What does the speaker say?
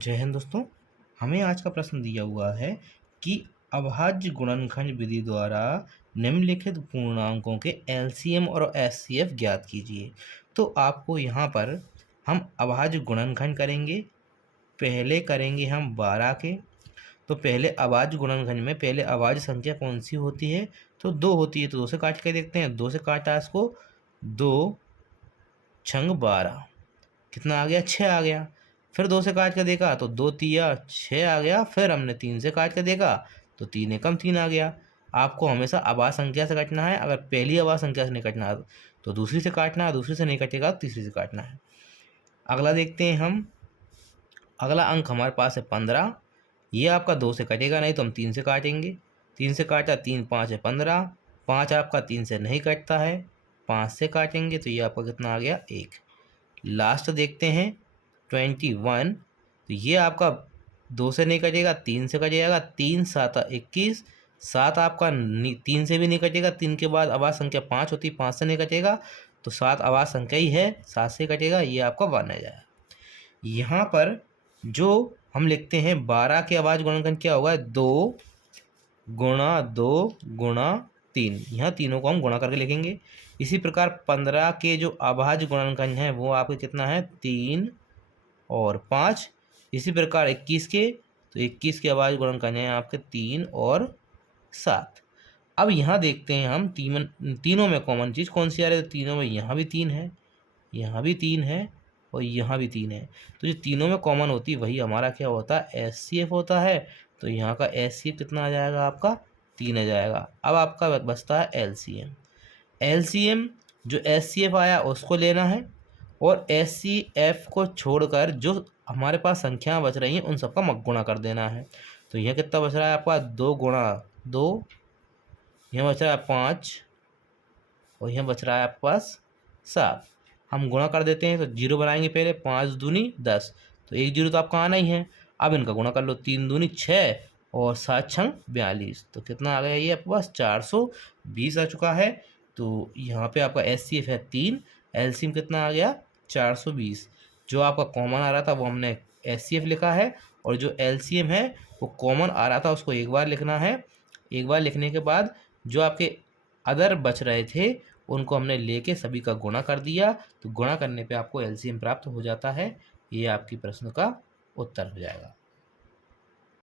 जय हिंद दोस्तों। हमें आज का प्रश्न दिया हुआ है कि अभाज्य गुणनखंड विधि द्वारा निम्नलिखित पूर्णांकों के एलसीएम और एचसीएफ ज्ञात कीजिए। तो आपको यहाँ पर हम अभाज्य गुणनखंड करेंगे। पहले करेंगे हम 12 के। तो पहले अभाज्य गुणनखंड में पहले अभाज्य संख्या कौन सी होती है? तो 2 होती है। तो 2 से काट के देखते हैं। 2 से काटा इसको, 2 छंग 12, कितना आ गया? 6 आ गया। फिर 2 से काट के देखा तो 2 तिया 6 आ गया। फिर हमने 3 से काट के देखा तो 3 एकम 3 आ गया। आपको हमेशा अभाज्य संख्या से काटना है। अगर पहली अभाज्य संख्या से नहीं काटना है तो दूसरी से काटना है, दूसरी से नहीं कटेगा तो तीसरी से काटना है। अगला देखते हैं हम। अगला अंक हमारे पास है 15। ये आपका 2 से कटेगा नहीं तो हम 3 से काटेंगे। 3 से काटा, 3 5 है 15। 5 आपका 3 से नहीं कटता है, 5 से काटेंगे तो ये आपका कितना आ गया? 1। लास्ट देखते हैं 21। तो ये आपका 2 से नहीं कटेगा, 3 से कटेगा। 3 7 21। 7 आपका 3 से भी नहीं कटेगा। 3 के बाद अभाज्य संख्या 5 होती है, 5 से नहीं कटेगा तो 7 अभाज्य संख्या ही है, 7 से कटेगा, ये आपका 1 आ जाएगा। यहाँ पर जो हम लिखते हैं 12 के अभाज्य गुणनखंड क्या होगा? 2 गुणा 2 गुणा 3। यहाँ तीनों को हम गुणा करके लिखेंगे। इसी प्रकार 15 के जो अभाज्य गुणनखंड हैं वो आपके कितना है? 3 और 5। इसी प्रकार 21 के, तो 21 के अभाज्य गुणनखंड हैं आपके 3 और 7। अब यहाँ देखते हैं हम तीनों में कॉमन चीज़ कौन सी आ रही है? तो तीनों में यहाँ भी 3 है, यहाँ भी 3 है और यहाँ भी 3 है। तो जो तीनों में कॉमन होती है वही हमारा क्या होता है? एचसीएफ होता है। तो यहाँ का एचसीएफ कितना आ जाएगा? आपका 3 आ जाएगा। अब आपका बचता है एलसीएम। एलसीएम जो एचसीएफ आया उसको लेना है और एचसीएफ को छोड़कर जो हमारे पास संख्याएं बच रही हैं उन सबका गुणा कर देना है। तो यह कितना बच रहा है आपका? 2 गुणा 2, यहाँ बच रहा है 5 और यहाँ बच रहा है आपके पास 7। हम गुणा कर देते हैं तो 0 बनाएंगे पहले। 5 दूनी 10, तो 1 0 तो आपका आना ही है। अब इनका गुणा कर लो। 3 दूनी 6 और 7 छंग 42। तो कितना आ गया? ये आपके पास 420 आ चुका है। तो यहाँ पे आपका एचसीएफ है 3, एलसीएम कितना आ गया? 420। जो आपका कॉमन आ रहा था वो हमने एचसीएफ लिखा है और जो एलसीएम है वो कॉमन आ रहा था उसको एक बार लिखना है। एक बार लिखने के बाद जो आपके अदर बच रहे थे उनको हमने लेके सभी का गुणा कर दिया। तो गुणा करने पे आपको एलसीएम प्राप्त हो जाता है। ये आपकी प्रश्न का उत्तर हो जाएगा।